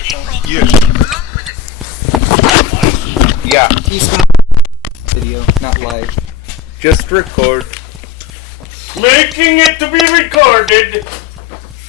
microphone? Yes. Yeah. He's got video, not live. Just record. Making it to be recorded.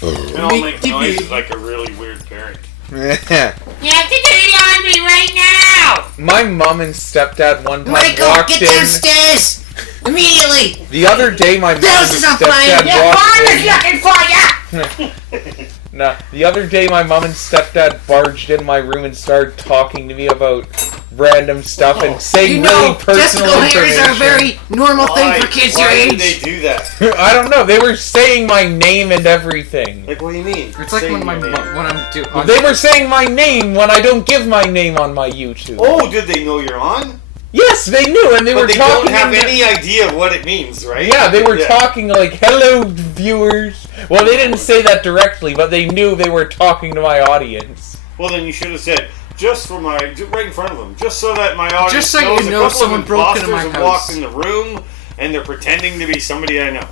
And I'll make the noises video. like a really weird parent. You have to do the laundry right now! My mom and stepdad one time Michael, walked get in. downstairs! Immediately! The other day, my mom The and house is on fire! stepdad Your walked farmer's in. looking for ya! No, the other day, my mom and stepdad barged in my room and started talking to me about random stuff and saying You know, really personal testicle hairs information. are a very normal thing for kids your Why age. did they do that? I don't know. They were saying my name and everything. Like, what do you mean? It's like when I'm doing. They were saying my name when I don't give my name on my YouTube. Oh, did they know you're on? Yes, they knew, and they But were they talking. don't have in the- any idea of what it means, right? Yeah, they were talking like, "Hello, viewers." Well, they didn't say that directly, but they knew they were talking to my audience. Well, then you should have said, right in front of them, just so that my audience Just so knows you know a couple someone of broke into my imposters have house. walked in the room, and they're pretending to be somebody I know.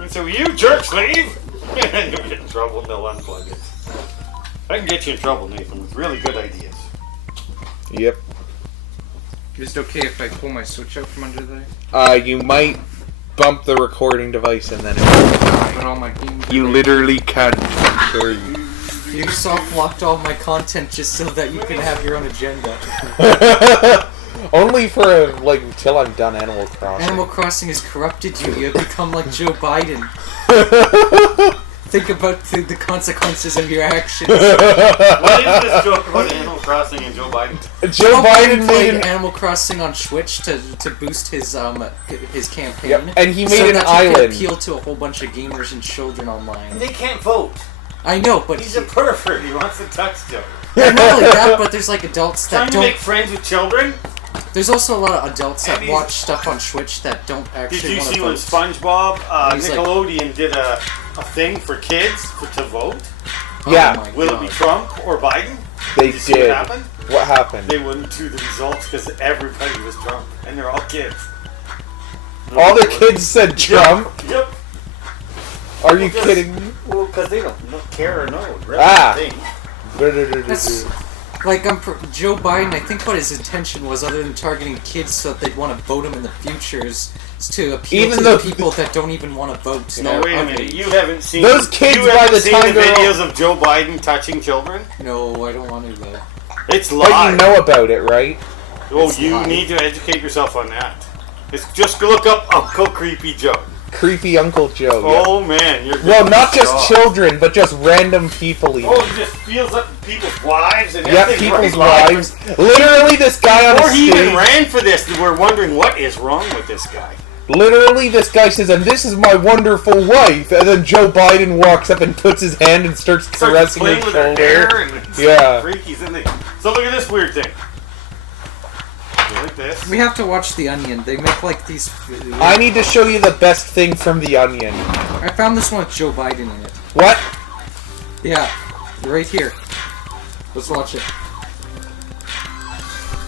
And so, you jerk slave! And you'll get in trouble and they'll unplug it. I can get you in trouble, Nathan, with really good ideas. Yep. Is it okay if I pull my switch out from under there? You might bump the recording device and then But all my games. you literally can't. Sure. You soft-locked all my content just so that you can have your own agenda. Only for till I'm done Animal Crossing. Animal Crossing has corrupted you. You have become like Joe Biden. Think about the consequences of your actions. What is this joke about Animal Crossing and Joe Biden? Joe Biden played made an Animal Crossing on Switch to boost his campaign. Yep, and he made so an that island. He could appeal to a whole bunch of gamers and children online. They can't vote. I know, but He's a pervert. He wants to touch them. not only that, but there's like adults Trying that to don't. make friends with children? There's also a lot of adults that And watch stuff on Switch that don't Did actually you want to see vote. when SpongeBob, He's like- Nickelodeon did a thing for kids to vote? Yeah. Oh my Will God. it be Trump or Biden? They Did you see did. what happened? What happened? They wouldn't do the results because everybody was Trump. And they're all kids. All the kids said Trump. Yep. Are you Well, kidding me? Well, because they don't care or know. Really Ah. think. That's like Joe Biden. I think what his intention was, other than targeting kids so that they'd want to vote him in the future, is to appeal Even to though- the people that don't even want to vote. No, wait a minute. You haven't seen Those kids you by haven't the seen time the they're videos of Joe Biden touching children? No, I don't want to though. It's But live. you know about it, right? Oh, It's you live. need to educate yourself on that. It's just look up Uncle Creepy Joe. Creepy Uncle Joe. Yeah. Oh man, you're Well, not just Joe. children, but just random people. Even. Oh, he just feels up people's wives and Yeah, everything. people's right? wives. Literally, this guy on Before a he even stage. ran for this, we're wondering what is wrong with this guy. Literally, this guy says, "And this is my wonderful wife," and then Joe Biden walks up and puts his hand and starts Starts caressing her playing with her hair shoulder. and it's Yeah. freaky, isn't it? So look at this weird thing. You like this? We have to watch The Onion. They make like these. I need to show you the best thing from The Onion. I found this one with Joe Biden in it. What? Yeah, right here. Let's watch it.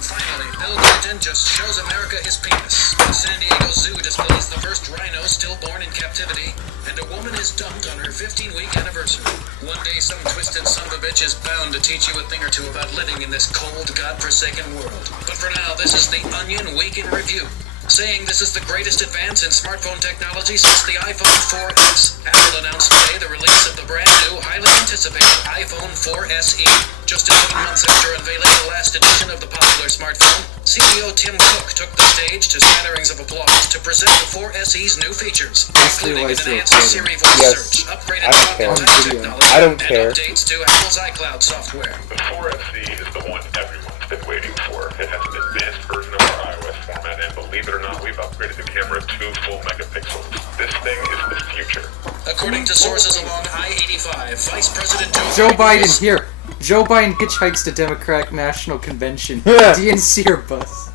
Finally, Bill Clinton just shows America his penis. The San Diego Zoo displays the first rhino still born in captivity, and a woman is dumped on her 15-week anniversary. One day, some twisted son of a bitch is bound to teach you a thing or two about living in this cold, godforsaken world. But for now, this is the Onion Week in Review. Saying this is the greatest advance in smartphone technology since the iPhone 4S. Apple announced today the release of the brand new, highly anticipated iPhone 4 SE. Just 11 months after unveiling the last edition of the popular smartphone, CEO Tim Cook took the stage to scatterings of applause to present the 4 SE's new features, including an enhanced Siri voice Yes. search, upgraded I don't talk care. and text technology, I don't and care. updates to Apple's iCloud software. The 4SE is the one everyone's been waiting for. It has an advanced version of our iOS format, and believe it or not, we've upgraded the camera to full megapixels. This thing is the future. According to sources along I-85, Vice President Joe Biden is here. Joe Biden hitchhikes to Democratic National Convention. Yeah. DNC or bus.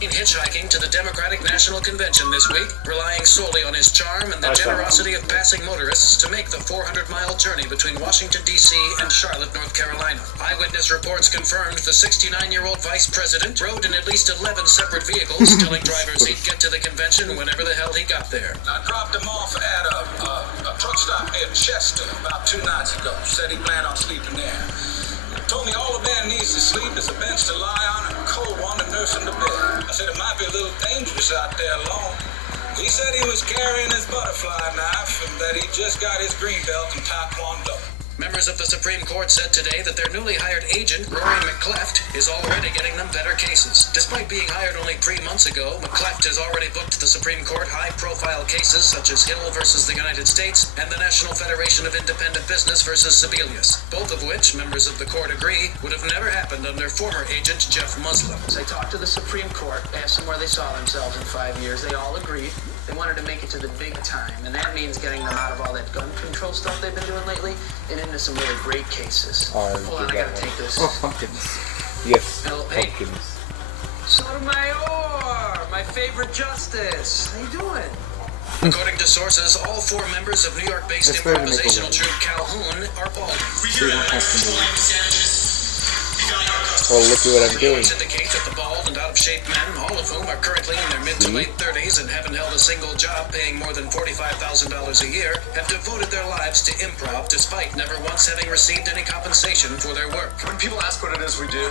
hitchhiking to the Democratic National Convention this week, relying solely on his charm and the generosity of passing motorists to make the 400-mile journey between Washington, D.C. and Charlotte, North Carolina. Eyewitness reports confirmed the 69-year-old vice president rode in at least 11 separate vehicles, telling drivers he'd get to the convention whenever the hell he got there. I dropped him off at a truck stop in Chester about 2 nights ago. Said he planned on sleeping there. Told me all the man needs to sleep is a bench to lie on and a cold one to nurse him to bed. I said it might be a little dangerous out there alone. He said he was carrying his butterfly knife and that he just got his green belt in Taekwondo. Members of the Supreme Court said today that their newly hired agent, Rory McCleft, is already getting them better cases. Despite being hired only 3 months ago, McCleft has already booked the Supreme Court high-profile cases such as Hill versus the United States and the National Federation of Independent Business versus Sebelius, both of which, members of the court agree, would have never happened under former agent Jeff Muslim. As I talked to the Supreme Court, asked them where they saw themselves in 5 years, they all agreed. They wanted to make it to the big time, and that means getting them out of all that gun control stuff they've been doing lately and into some really great cases. Hold on, I gotta take this. Oh, pumpkins. Yes, Hey. pumpkins. Sotomayor, my favorite justice. How you doing? According to sources, all 4 members of New York-based It's better to make a improvisational living. troupe Calhoun are bald. So you don't have to move. Well, look at what I'm doing. Reports indicate that the bald and out-of-shape men, all of whom are currently in their mid to late 30s and haven't held a single job paying more than $45,000 a year, have devoted their lives to improv despite never once having received any compensation for their work. When people ask what it is we do,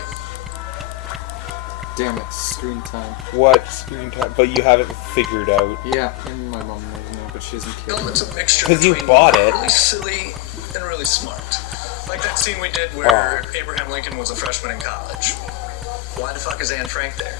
Damn it, screen time. What screen time? But you have it figured out. Yeah, and my mom knows no, but she doesn't care. it's a mixture 'Cause you between bought it. really silly and really smart. Like that scene we did where Abraham Lincoln was a freshman in college. Why the fuck is Anne Frank there?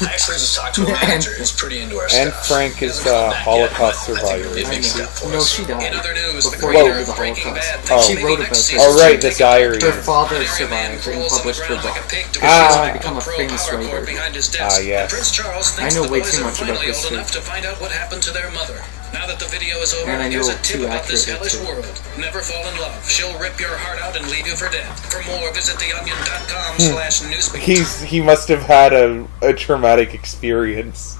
I actually just talked to a manager who's pretty into our Anne stuff. Frank is He hasn't come a back Holocaust yet, but I think survivor. he'll be mixed up for No, us. she died. In other news, the Before creator the of Breaking Holocaust. Bad Oh. thinks She maybe wrote next about season this. Oh, right, she'll the take diary. a Her father Ordinary man survived and rolls on the published her ground book. like a pig to But she's receive gonna a become a pro famous power cord writer. behind his Ah, desk. yes. And Prince Charles thinks know the way boys too are much about finally old history. enough to find out what happened to their mother. Now that the video is over, And I here's know a tip too about this accurately, hellish too. world. Never fall in love. She'll rip your heart out and leave you for dead. For more, visit theonion.com/newsbeat. He must have had a traumatic experience.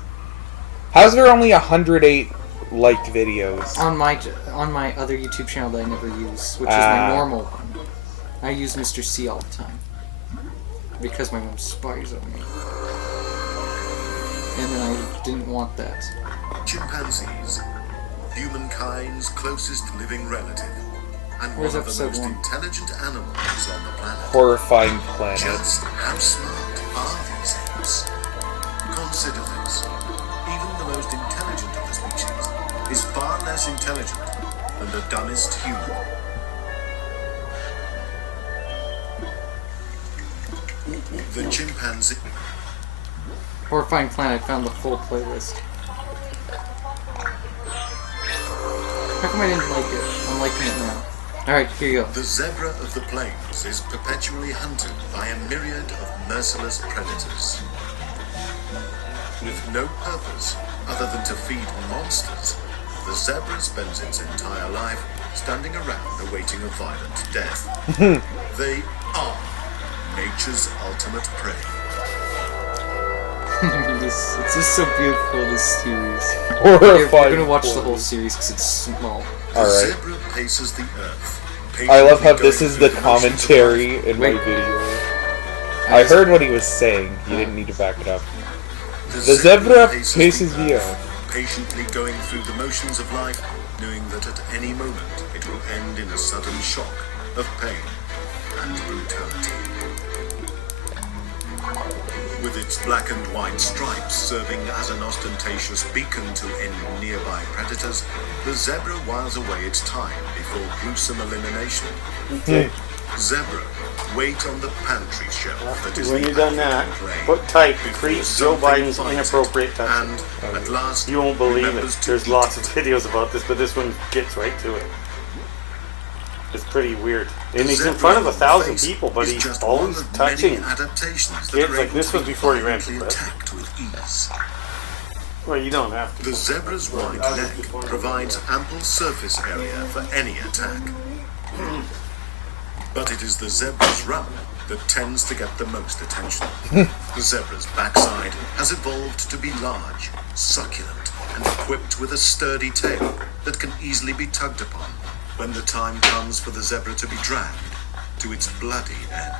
How's there only 108 liked videos? On my other YouTube channel that I never use, which is my normal one. I use Mr. C all the time. Because my mom spies on me. And then I didn't want that. Chimpanzees, humankind's closest living relative, and Where's one of the episode most 1? intelligent animals on the planet. Horrifying planet. Just how smart are these apes? Consider this. Even the most intelligent of the species is far less intelligent than the dumbest human. The chimpanzee. Horrifying Planet, I found the full playlist. How come I didn't like it? I'm liking it now. Alright, here you go. The zebra of the plains is perpetually hunted by a myriad of merciless predators. With no purpose other than to feed monsters, the zebra spends its entire life standing around awaiting a violent death. They are nature's ultimate prey. It's just so beautiful, this series. Horrifying. We're gonna watch the whole series because it's small. The Alright. zebra paces the earth. I love how patiently this going is through the motions of commentary life. in my Wait. video. I heard what he was saying. You didn't need to back it up. The The zebra paces paces the the earth, earth. patiently going through the motions of life, knowing that at any moment it will end in a sudden shock of pain and brutality. With its black and white stripes serving as an ostentatious beacon to any nearby predators, the zebra whiles away its time before gruesome elimination. Zebra, wait on the pantry shelf that is When the you've done that, African plague. put type Before "Creep Joe something Biden's finds it, inappropriate touching." and at last You won't believe remembers it. to There's eat lots it. of videos about this, but this one gets right to it. It's pretty weird. And he's in Zebra front of on 1,000 face people, but is he's just always one of touching. many adaptations that Kids, are like, able this to was be before he ran violently for president. attacked with ease. Well, you don't have to. The zebra's wide neck provides ample surface area for any attack. But it is the zebra's rump that tends to get the most attention. The zebra's backside has evolved to be large, succulent, and equipped with a sturdy tail that can easily be tugged upon when the time comes for the zebra to be dragged to its bloody end.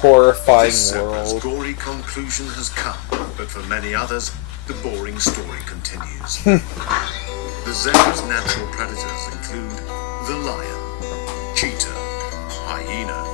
Horrifying This zebra's world. gory conclusion has come, but for many others, the boring story continues. The zebra's natural predators include the lion, cheetah, hyena,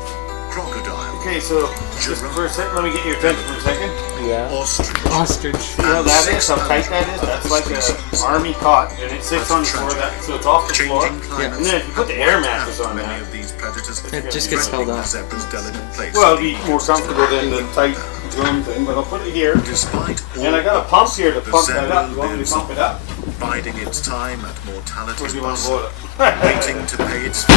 crocodile, Okay, so just for a second, let me get your attention for a second. Yeah. ostrich, Ostrich. See how that is? How tight that is? That's like an army cot, and it sits on the floor. So it's off the floor. changing climate. And then if you put the air mattress on many that, of these predators It just gets held threatening the up. zebra's delicate place. well, it'll be more comfortable than the tight drum thing. But I'll put it here, Despite all and I got a pump here to the pump that zebra up. You want me to lives pump it up? biding its time at Or do mortality's you want to bus, blow it up? waiting to pay its fee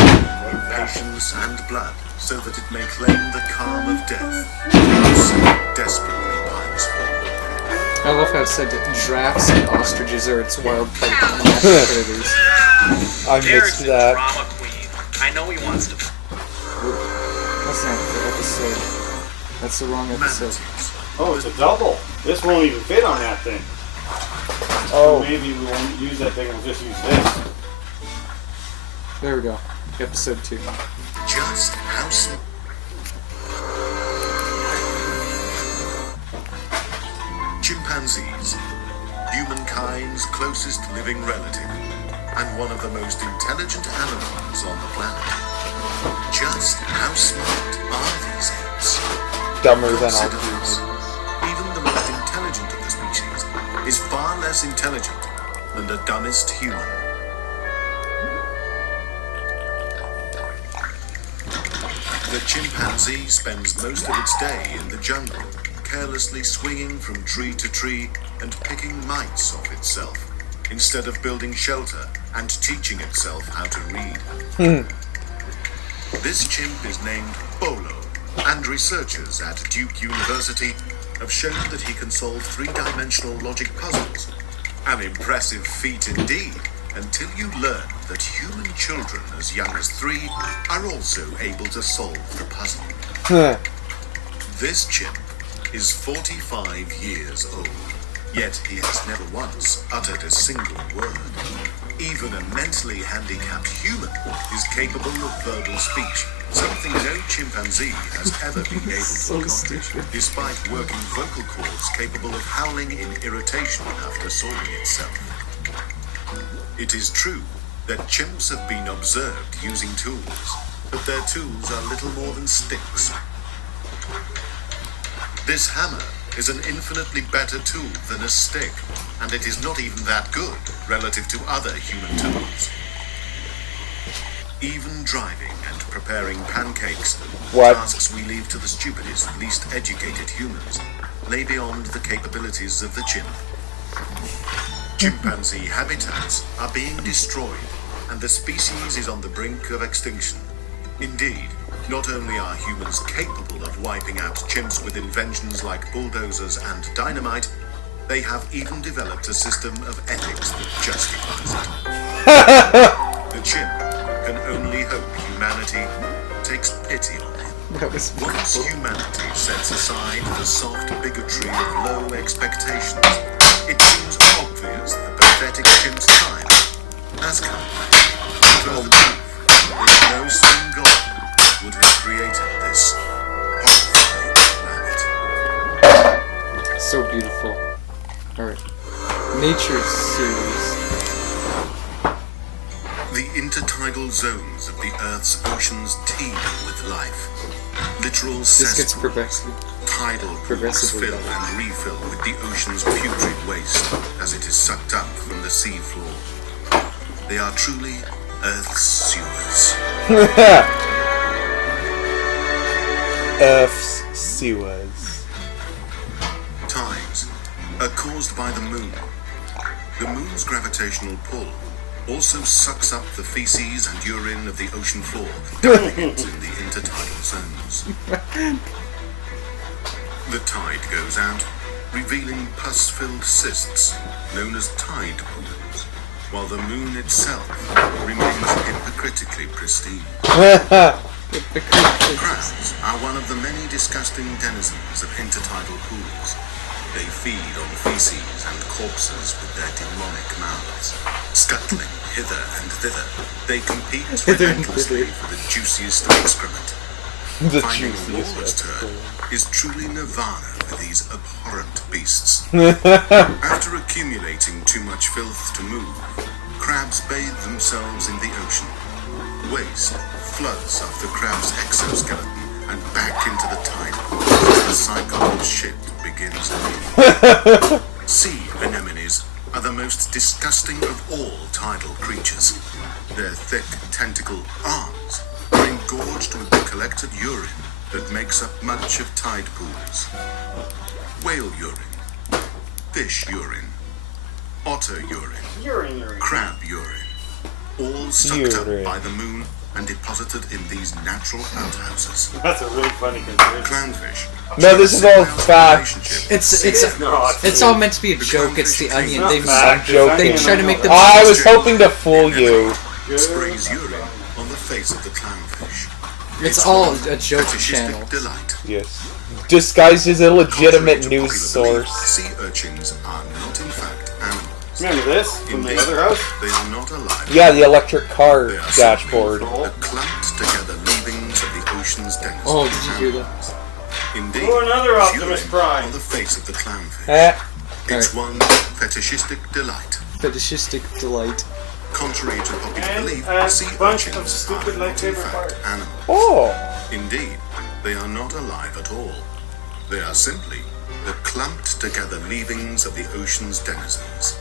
in patience and blood, so that it may claim the calm of death it so desperately pines for. I love how it said that giraffes and ostriches are its wild type predators. I Derek's missed a that. drama queen. I know he wants to. That's not the episode. That's the wrong episode. Manatees. Oh, it's a double. This won't even fit on that thing. Oh, Maybe we won't use that thing. We'll just use this. There we go. Episode 2. Just how small. Chimpanzees, humankind's closest living relative, and one of the most intelligent animals on the planet. Just how smart are these apes? dumber than all Consider this. humans. Even the most intelligent of the species is far less intelligent than the dumbest human. The chimpanzee spends most of its day in the jungle, carelessly swinging from tree to tree and picking mites off itself, instead of building shelter and teaching itself how to read. This chimp is named Bolo, and researchers at Duke University have shown that he can solve three-dimensional logic puzzles. An impressive feat indeed, until you learn that human children as young as 3 are also able to solve the puzzle. This chimp is 45 years old, yet he has never once uttered a single word. Even a mentally handicapped human is capable of verbal speech, something no chimpanzee has ever been able So to accomplish, stupid. despite working vocal cords capable of howling in irritation after soiling itself. It is true that chimps have been observed using tools, but their tools are little more than sticks. This hammer is an infinitely better tool than a stick, and it is not even that good relative to other human tools. Even driving and preparing pancakes, What? tasks we leave to the stupidest, least educated humans, lay beyond the capabilities of the chimp. Chimpanzee habitats are being destroyed, and the species is on the brink of extinction. Indeed, not only are humans capable of wiping out chimps with inventions like bulldozers and dynamite, they have even developed a system of ethics that justifies it. The chimp can only hope humanity takes pity on him. That was Once beautiful. humanity sets aside the soft bigotry of low expectations, it seems obvious the pathetic chimp's time has come. Further proof that no sun god would have created this horrifying planet. So beautiful. Alright. Nature series. The intertidal zones of the Earth's oceans teem with life. Literal This gets cesspools. progressive. Tidal pools Progressively fill better. and refill with the ocean's putrid waste as it is sucked up from the sea floor. They are truly Earth's sewers. Earth's sewers. Tides are caused by the moon. The moon's gravitational pull also sucks up the feces and urine of the ocean floor, dumping it in the intertidal zones. The tide goes out, revealing pus-filled cysts known as tide pools, while the moon itself remains hypocritically pristine. Crabs are one of the many disgusting denizens of intertidal pools. They feed on feces and corpses with their demonic mouths. Scuttling hither and thither, they compete Hither and relentlessly thither. for the juiciest excrement. The Finding a juiciest walrus turd episode. is truly nirvana for these abhorrent beasts. After accumulating too much filth to move, Crabs bathe themselves in the ocean. Waste floods off the crab's exoskeleton and back into the tide pool as the cycle of shit begins anew. Sea anemones are the most disgusting of all tidal creatures. Their thick tentacle arms are engorged with the collected urine that makes up much of tide pools. Whale urine, fish urine, otter urine, crab urine, all sucked up by the moon and deposited in these natural outhouses. That's a really funny comparison. Clownfish. No, this is all fact. It's all meant to be a joke. It's the Onion. I'm joking. They try to make the. I was hoping to fool you. Sprays urine on the face of the clownfish. It's all a joke Fetishistic channel. delight. Yes. Disguised as a legitimate Contrary to news popular belief, source. Sea urchins are not in fact animals. Remember this from the Indeed, other house? they are not alive. Yeah, the electric car They are dashboard. the clumped together leavings of the ocean's dense Oh, did you hear that? Indeed, Oh, another there's Optimus urine Prime. on the face of the clownfish. Eh. It's one fetishistic delight. Fetishistic delight. Contrary to popular And belief, a sea bunch of urchins stupid are not in lightsaber fact fire. animals. Oh. Indeed, they are not alive at all. They are simply the clumped together leavings of the ocean's denizens.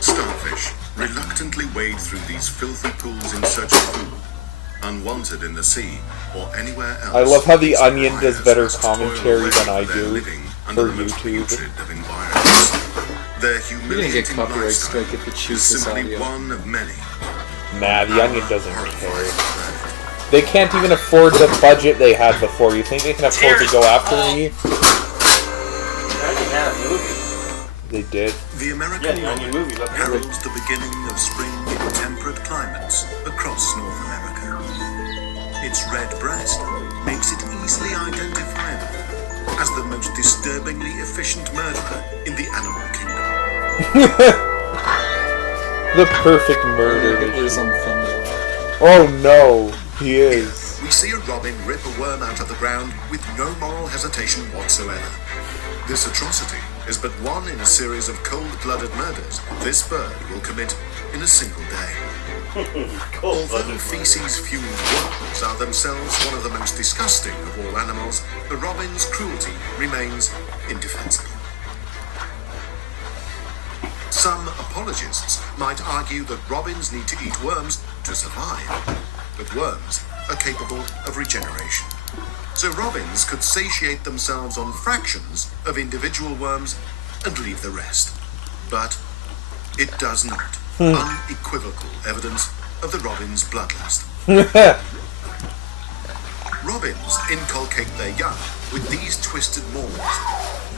Starfish reluctantly wade through these filthy pools in search of food, unwanted in the sea or anywhere else. I love how the Onion does Spiders better must toil commentary away than I for their do living under for the most YouTube. putrid of environments. Their You're gonna get humiliating copyright lifestyle strike if you is choose this simply audio. one of many. Nah, the Onion doesn't Horrifying care. threat. They can't even afford the budget they had before. You think they can afford to go after me? I didn't have a movie. They did. The Yeah, American the Onion movie. Look, heralds the beginning of spring in temperate climates across North America. Its red breast makes it easily identifiable as the most disturbingly efficient murderer in the animal kingdom. The perfect murder. Hitler's on the thumbnail. Oh no, he is. We see a robin rip a worm out of the ground with no moral hesitation whatsoever. This atrocity is but one in a series of cold-blooded murders this bird will commit in a single day. Although feces-fueled worms are themselves one of the most disgusting of all animals, the robin's cruelty remains indefensible. Some apologists might argue that robins need to eat worms to survive, but worms are capable of regeneration. So robins could satiate themselves on fractions of individual worms and leave the rest. But it does not. Unequivocal evidence of the robin's bloodlust. Robins inculcate their young with these twisted maws.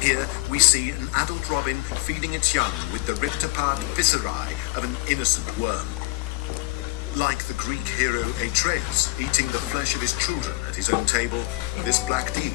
Here we see an adult robin feeding its young with the ripped apart viscerae of an innocent worm. Like the Greek hero Atreus eating the flesh of his children at his own table, this black deed